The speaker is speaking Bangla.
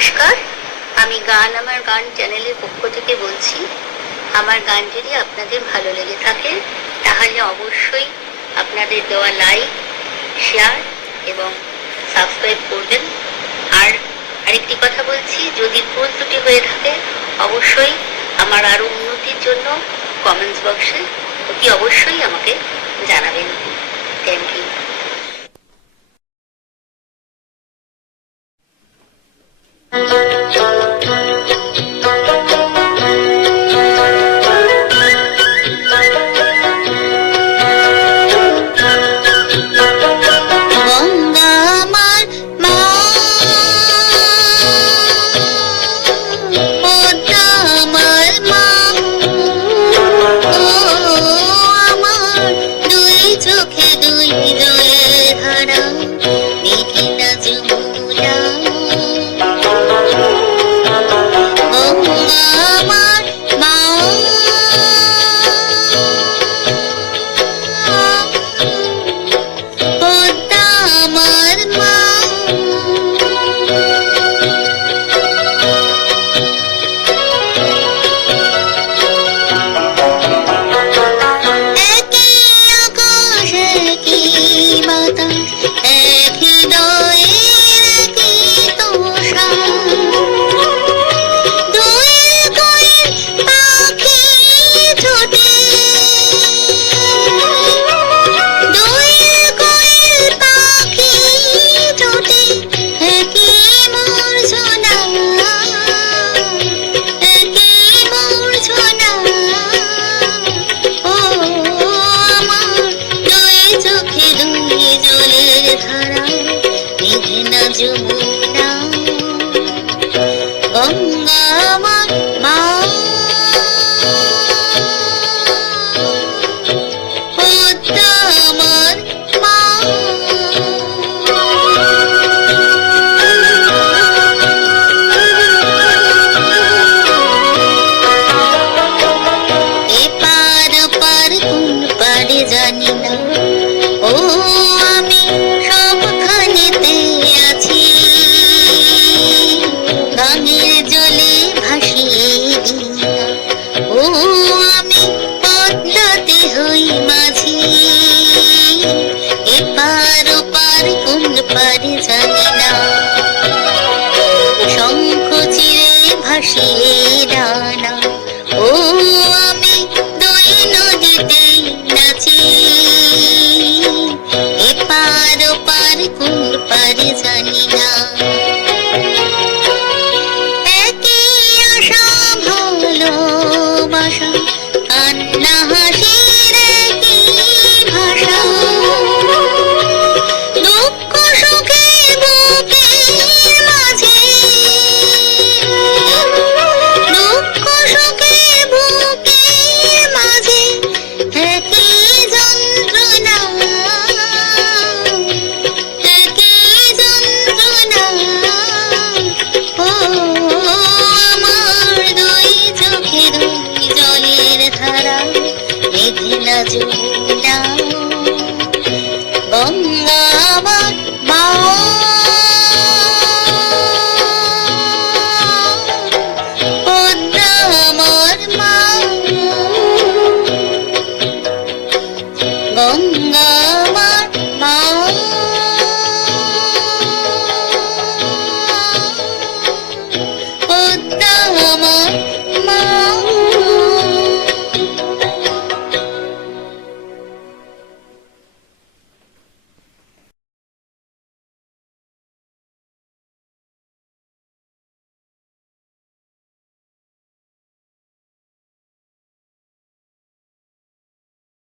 নমস্কার, আমি গান আমার গান চ্যানেলের পক্ষ থেকে বলছি। আমার গান যদি আপনাদের ভালো লেগে থাকে তাহলে অবশ্যই আপনাদের দেওয়া লাইক, শেয়ার এবং সাবস্ক্রাইব করবেন। আর আরেকটি কথা বলছি, যদি ভুল ত্রুটি হয়ে থাকে অবশ্যই আমার আরও উন্নতির জন্য কমেন্টস বক্সে অতি অবশ্যই আমাকে জানাবেন। Thank you. শঙ্খ চিরে ভাসিয়ে